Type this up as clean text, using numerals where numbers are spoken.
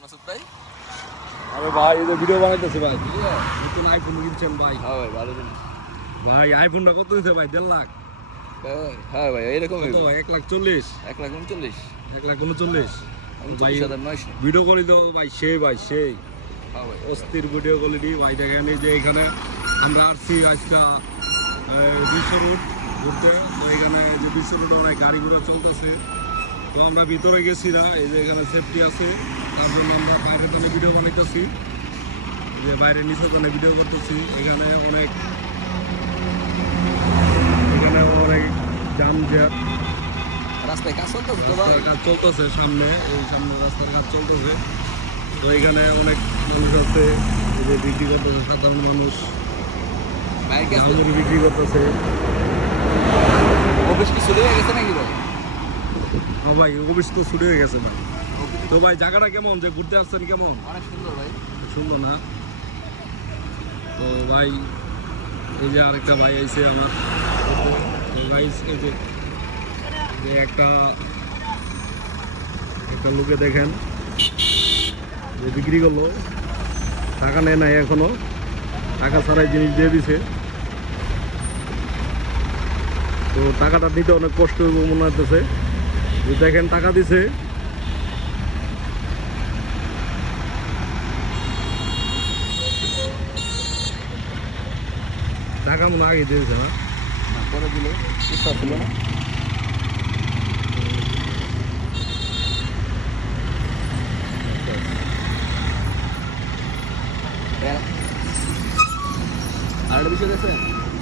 মাসুদ ভাই আরে ভাই এই যে ভিডিও বানাইতেছে ভাই নতুন আইফোন কিনছেন ভাই। হ্যাঁ ভাই ভালো দিন ভাই আইফোনটা কত দিতে ভাই 1.5 লাখ? হ্যাঁ ভাই এরকম কত 1,40,000? 1,39,000 1,39,000 ভাই 39,900 ভিডিও করি তো ভাই সেই হ্যাঁ ভাই অস্থির ভিডিও কোয়ালিটি ভাই। দেখেন এই যে এখানে আমরা আসছি আজকে বিশ্ব রোড ঘুরতে। তো এখানে যে বিশ্ব রোড অনেক গাড়ি ঘোড়া চলতেছে, তো আমরা ভিতরে গেছি না, এই যে এখানে সেফটি আছে তার জন্য আমরা বাইরে টানে ভিডিও বানাইতেছি, যে বাইরে নিচে টানে ভিডিও করতেছি। এখানে অনেক জামজাট, রাস্তায় কাজ চলতেছে তো ভাই রাস্তার কাজ চলতেছে, সামনে এই সামনে রাস্তার কাজ চলতেছে। তো এখানে অনেক মানুষ আছে, এই যে বিক্রি করতেছে, সাধারণ মানুষ ভাই কাছে আমুরি বিক্রি করতেছে। অফিস কি চলে গেছে নাকি ভাই হ্যাঁ ভাই অফিস তো ছুটি হয়ে গেছে ভাই। তো ভাই জায়গাটা কেমন, যে ঘুরতে আসছেন কেমন? অনেক সুন্দর ভাই সুন্দর না? তো ভাই এই যে আরেকটা ভাই আইছে আমার, তো ভাই এই যে একটা লোকে দেখেন যে বিক্রি করলো, টাকা নেয় নাই এখনো, টাকা ছাড়াই জিনিস দিয়ে দিছে। তো টাকাটা দিতে অনেক কষ্ট হইব মনে হতেছে, যে দেখেন টাকা দিছে। টাকা মনে আগে দিয়েছে না? না করে দিল চেষ্টা ছিল না আর একটা বিষয় দেখছেন